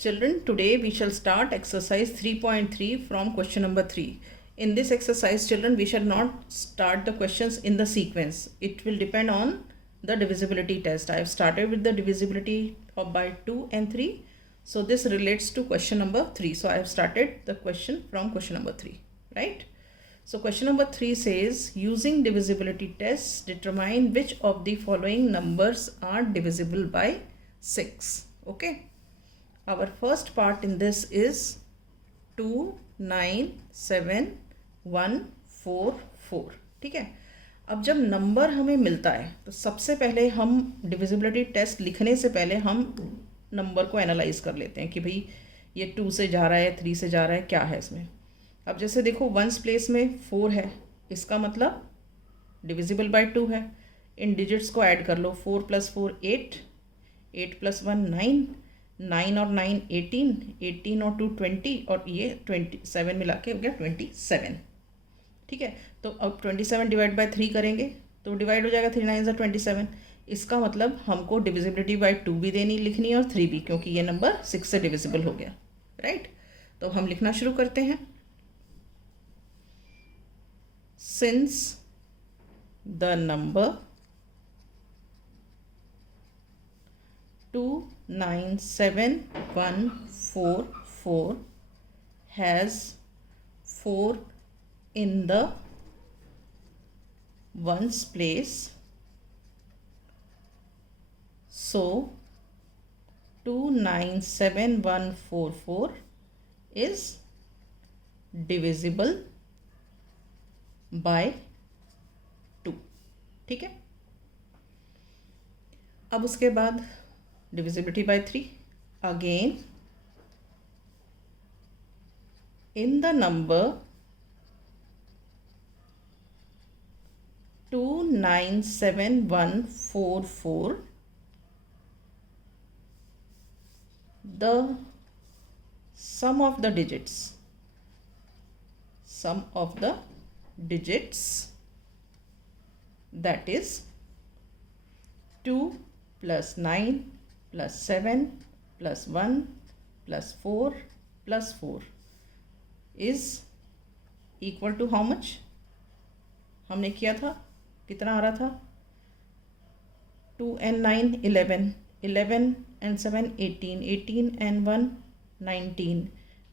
Children, today we shall start exercise 3.3 from question number 3. In this exercise, children, we shall not start the questions in the sequence. It will depend on the divisibility test. I have started with the divisibility by 2 and 3. So this relates to question number 3. So I have started the question from question number 3, right? So question number 3 says, using divisibility tests, determine which of the following numbers are divisible by 6. Okay. Our first part in this is 2, 9, 7, 1, 4, 4. ठीक है. अब जब नंबर हमें मिलता है तो सबसे पहले हम डिविजिबिलिटी टेस्ट लिखने से पहले हम नंबर को एनालाइज कर लेते हैं कि भाई ये 2 से जा रहा है, 3 से जा रहा है, क्या है इसमें. अब जैसे देखो वंस प्लेस में 4 है, इसका मतलब डिविजिबल बाय 2 है. इन डिजिट्स को ऐड कर लो. 4 + 4 8, 8 + 1 9, 9 और 9 18, 18 और 2 20 और ये 27 मिला के हो गया 27. ठीक है. तो अब 27 डिवाइड बाय 3 करेंगे तो डिवाइड हो जाएगा. 3 9 = 27. इसका मतलब हमको डिविजिबिलिटी बाय 2 भी देनी लिखनी है और 3 भी, क्योंकि ये नंबर 6 से डिविजिबल हो गया. राइट. तो हम लिखना शुरू करते हैं. सिंस द नंबर 297,144 has 4 in the ones place, so 297,144 is divisible by 2. ठीक है. अब उसके बाद divisibility by 3. Again, in the number 297,144, the sum of the digits, that is 2 + 9 + 7 + 1 + 4 + 4 is equal to how much? हमने किया था, कितना आ रहा था? 2 and 9 11, 11 and 7 18, 18 and 1 19,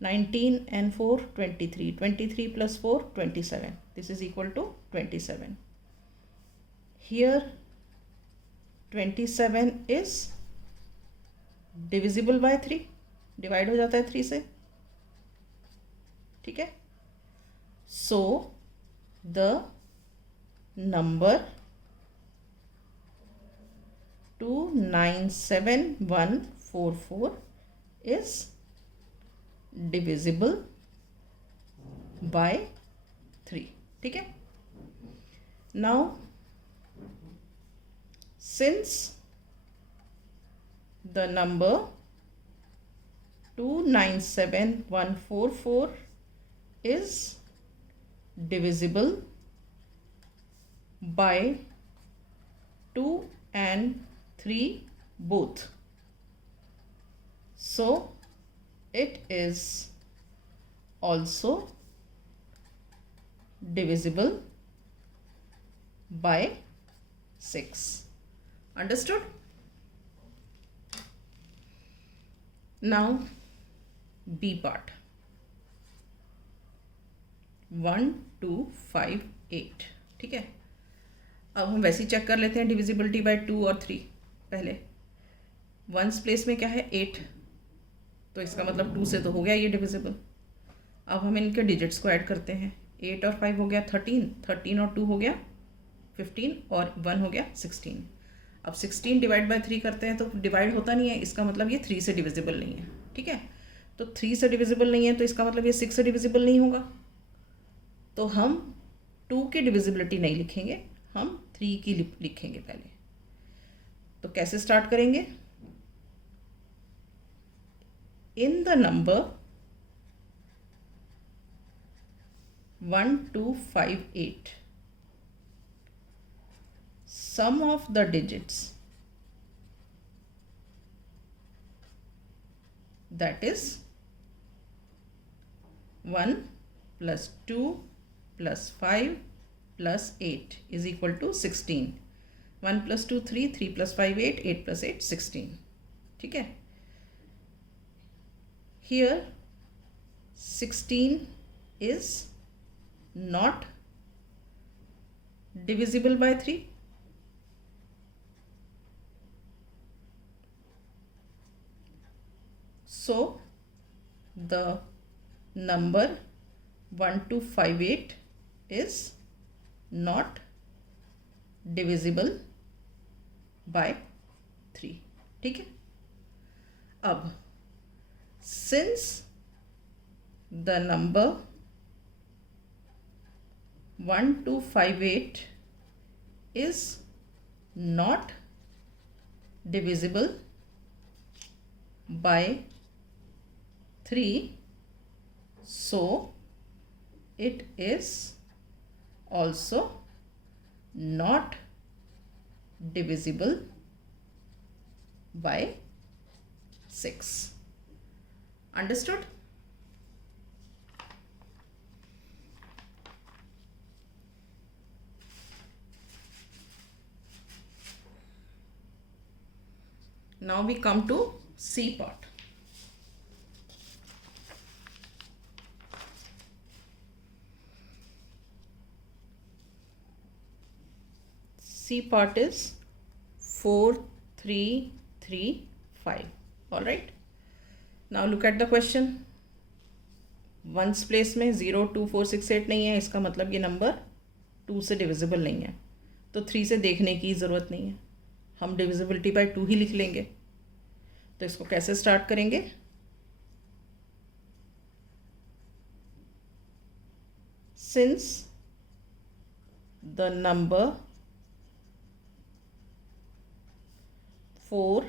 19 and 4 23, 23 + 4 27. This is equal to 27. Here 27 is divisible by 3. डिवाइड हो जाता है 3 से. ठीक है. So the number 297,144 is divisible by 3. ठीक है. Now since the number 297,144 is divisible by 2 and 3 both, so it is also divisible by 6. Understood? Now B part. 1 2 5 8. ठीक है. अब हम वैसे ही चेक कर लेते हैं डिविजिबिलिटी बाय 2 और 3. पहले वंस प्लेस में क्या है 8, तो इसका मतलब 2 से तो हो गया ये डिविजिबल. अब हम इनके डिजिट्स को ऐड करते हैं. 8 और 5 हो गया 13, 13 और 2 हो गया 15 और 1 हो गया 16. अब 16 डिवाइड बाय 3 करते हैं तो डिवाइड होता नहीं है, इसका मतलब ये 3 से डिविजिबल नहीं है. ठीक है. तो 3 से डिविजिबल नहीं है तो इसका मतलब ये 6 से डिविजिबल नहीं होगा. तो हम 2 की डिविजिबिलिटी नहीं लिखेंगे, हम 3 की लिखेंगे पहले. तो कैसे स्टार्ट करेंगे? In the number 1258. Sum of the digits that is 1 plus 2 plus 5 plus 8 is equal to 16. 1 plus 2 3, 3 plus 5 8, 8 plus 8 16. ठीक है. Here 16 is not divisible by 3. So the number 1258 is not divisible by 3. ठीक है. अब since the number 1258 is not divisible by 3, so it is also not divisible by 6. Understood? Now we come to C part. C part is 4 3 3 5. All right. Now look at the question. Ones place में 0 2 4 6 8 नहीं है, इसका मतलब ये नंबर 2 से डिविजिबल नहीं है. तो 3 से देखने की ज़रूरत नहीं है, हम डिविजिबिलिटी बाय 2 ही लिख लेंगे. तो इसको कैसे स्टार्ट करेंगे? Since the number 4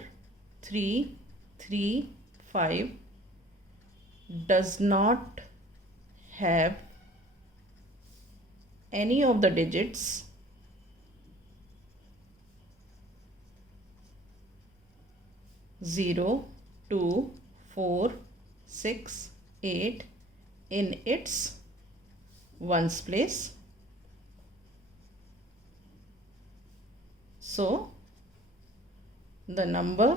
3 3 5 does not have any of the digits 0 2 4 6 8 in its ones place, so the number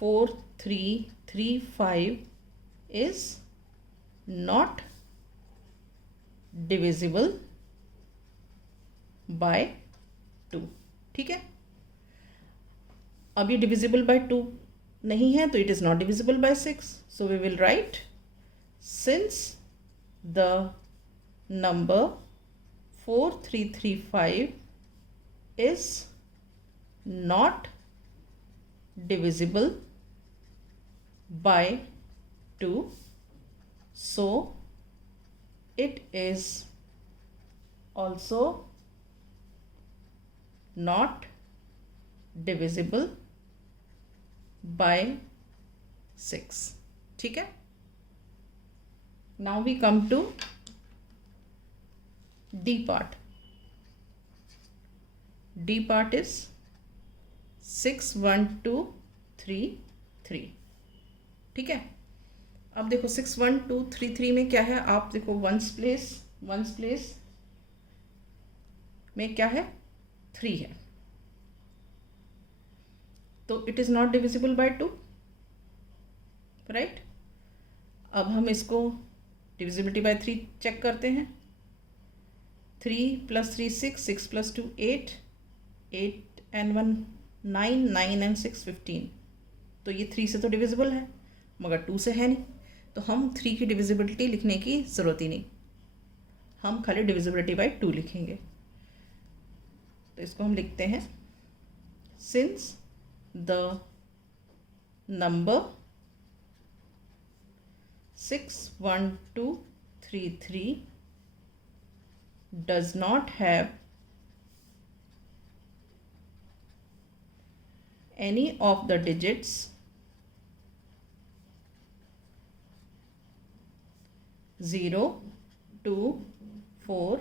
4335 is not divisible by 2. ठीक है. अब ये divisible by 2 नहीं है तो it is not divisible by 6. So we will write since the number 4335 is not divisible by 2, so it is also not divisible by 6. ठीक है. Now we come to D part. D part is 6 1 2 3 3. ठीक है. अब देखो 6 1 2 3 3 में क्या है? आप देखो वंस प्लेस में क्या है? 3 है. तो it is not divisible by 2, राइट. अब हम इसको डिविजिबिलिटी बाय 3 चेक करते हैं. 3 + 3 6, 6 + 2 8, 8 and 1 9, 9 and 6 15. तो ये 3 से तो डिविजिबल है मगर 2 से है नहीं, तो हम 3 की डिविजिबिलिटी लिखने की ज़रूरत ही नहीं, हम खाली डिविजिबिलिटी बाय 2 लिखेंगे. तो इसको हम लिखते हैं since the number 6 1 2 3 3 does not have any of the digits 0 2 4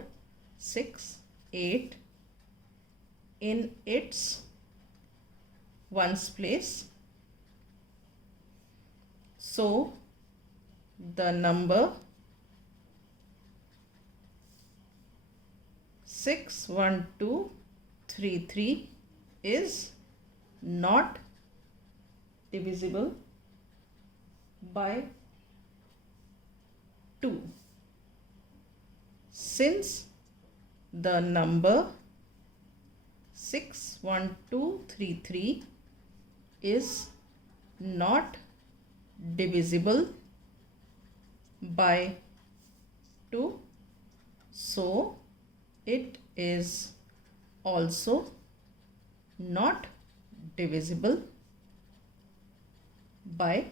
6 8 in its ones place, So the number 61233 is not divisible by 2, since the number 61233 is not divisible by 2, so it is also not divisible by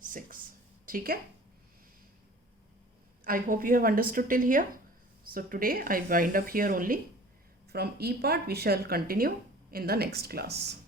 6. ठीक है? I hope you have understood till here. So today I wind up here only. From E part we shall continue in the next class.